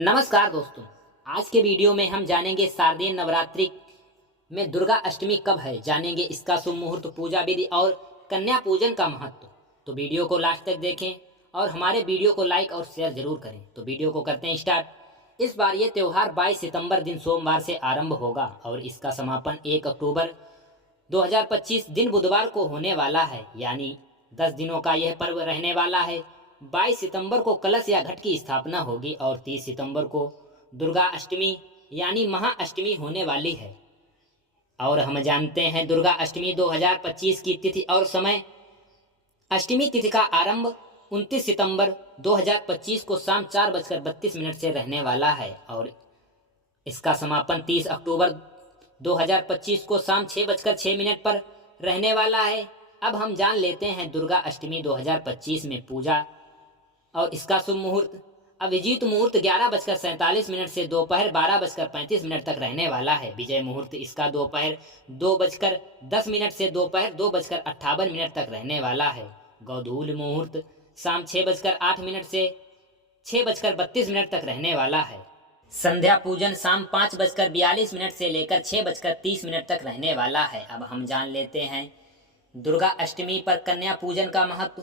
नमस्कार दोस्तों। आज के वीडियो में हम जानेंगे शारदीय नवरात्रि में दुर्गा अष्टमी कब है, जानेंगे इसका शुभ मुहूर्त, पूजा विधि और कन्या पूजन का महत्व। तो वीडियो को लास्ट तक देखें और हमारे वीडियो को लाइक और शेयर जरूर करें। तो वीडियो को करते हैं स्टार्ट। इस बार ये त्यौहार 22 सितंबर दिन सोमवार से आरंभ होगा और इसका समापन 1 अक्टूबर 2025 दिन बुधवार को होने वाला है। यानी 10 दिनों का यह पर्व रहने वाला है। 22 सितंबर को कलश या घट की स्थापना होगी और 30 सितंबर को दुर्गा अष्टमी यानी महाअष्टमी होने वाली है। और हम जानते हैं दुर्गा अष्टमी 2025 की तिथि और समय। अष्टमी तिथि का आरंभ 29 सितंबर 2025 को शाम 4:32 से रहने वाला है और इसका समापन 30 अक्टूबर 2025 को शाम 6:06 पर रहने वाला है। अब हम जान लेते हैं दुर्गा अष्टमी 2025 में पूजा और इसका शुभ मुहूर्त। अभिजीत मुहूर्त 11:47 से दोपहर 12:35 तक रहने वाला है। विजय मुहूर्त इसका दोपहर 2:10 से दोपहर 2:58 तक रहने वाला है। गोधूल मुहूर्त शाम 6:08 से 6:32 तक रहने वाला है। संध्या पूजन शाम 5:42 से लेकर 6:30 तक रहने वाला है। अब हम जान लेते हैं दुर्गा अष्टमी पर कन्या पूजन का महत्व।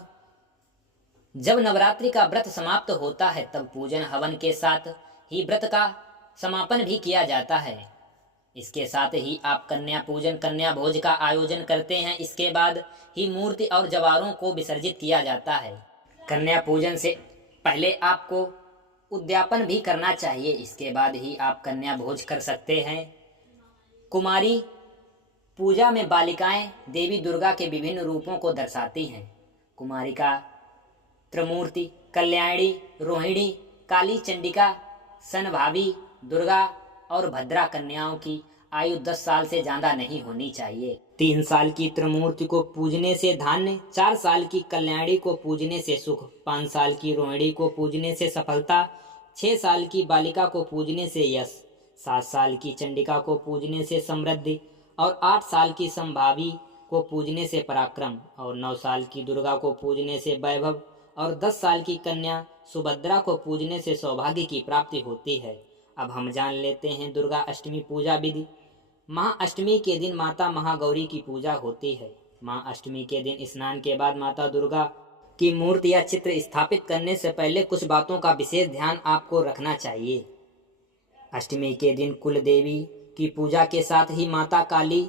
जब नवरात्रि का व्रत समाप्त होता है तब पूजन हवन के साथ ही व्रत का समापन भी किया जाता है। इसके साथ ही आप कन्या पूजन कन्या भोज का आयोजन करते हैं। इसके बाद ही मूर्ति और जवारों को विसर्जित किया जाता है। कन्या पूजन से पहले आपको उद्यापन भी करना चाहिए। इसके बाद ही आप कन्या भोज कर सकते हैं। कुमारी पूजा में बालिकाएं देवी दुर्गा के विभिन्न रूपों को दर्शाती हैं। कुमारिका त्रिमूर्ति, कल्याणी, रोहिणी, काली, चंडिका, सनभावी, दुर्गा और भद्रा कन्याओं की आयु 10 साल से ज़्यादा नहीं होनी चाहिए। 3 साल की त्रिमूर्ति को पूजने से धान्य, 4 साल की कल्याणी को पूजने से सुख, 5 साल की रोहिणी को पूजने से सफलता, 6 साल की बालिका को पूजने से यश, 7 साल की चंडिका को पूजने से समृद्धि और 8 साल की संभावी को पूजने से पराक्रम और 9 साल की दुर्गा को पूजने से वैभव और 10 साल की कन्या सुभद्रा को पूजने से सौभाग्य की प्राप्ति होती है। अब हम जान लेते हैं दुर्गा अष्टमी पूजा विधि। महाअष्टमी के दिन माता महागौरी की पूजा होती है। महाअष्टमी के दिन स्नान के बाद माता दुर्गा की मूर्ति या चित्र स्थापित करने से पहले कुछ बातों का विशेष ध्यान आपको रखना चाहिए। अष्टमी के दिन कुल देवी की पूजा के साथ ही माता काली,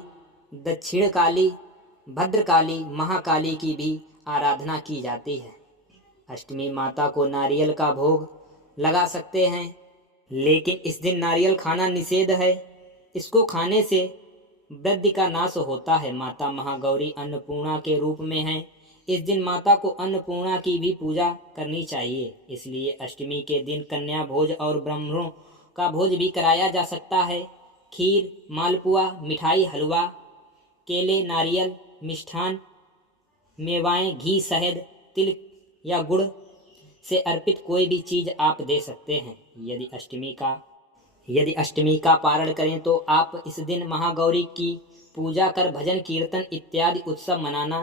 दक्षिण काली, भद्रकाली, महाकाली की भी आराधना की जाती है। अष्टमी माता को नारियल का भोग लगा सकते हैं, लेकिन इस दिन नारियल खाना निषेध है। इसको खाने से वृद्धि का नाश होता है। माता महागौरी अन्नपूर्णा के रूप में है। इस दिन माता को अन्नपूर्णा की भी पूजा करनी चाहिए। इसलिए अष्टमी के दिन कन्या भोज और ब्राह्मणों का भोज भी कराया जा सकता है। खीर, मालपुआ, मिठाई, हलवा, केले, नारियल, मिष्ठान, मेवाएं, घी, शहद, तिल या गुड़ से अर्पित कोई भी चीज आप दे सकते हैं। यदि अष्टमी का पारण करें तो आप इस दिन महागौरी की पूजा कर भजन कीर्तन इत्यादि उत्सव मनाना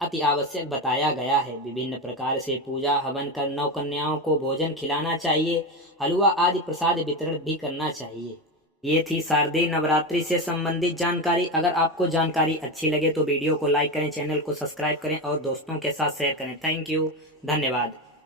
अति आवश्यक बताया गया है। विभिन्न प्रकार से पूजा हवन कर नौ कन्याओं को भोजन खिलाना चाहिए। हलवा आदि प्रसाद वितरण भी करना चाहिए। ये थी शारदीय नवरात्रि से संबंधित जानकारी। अगर आपको जानकारी अच्छी लगे तो वीडियो को लाइक करें, चैनल को सब्सक्राइब करें और दोस्तों के साथ शेयर करें। थैंक यू, धन्यवाद।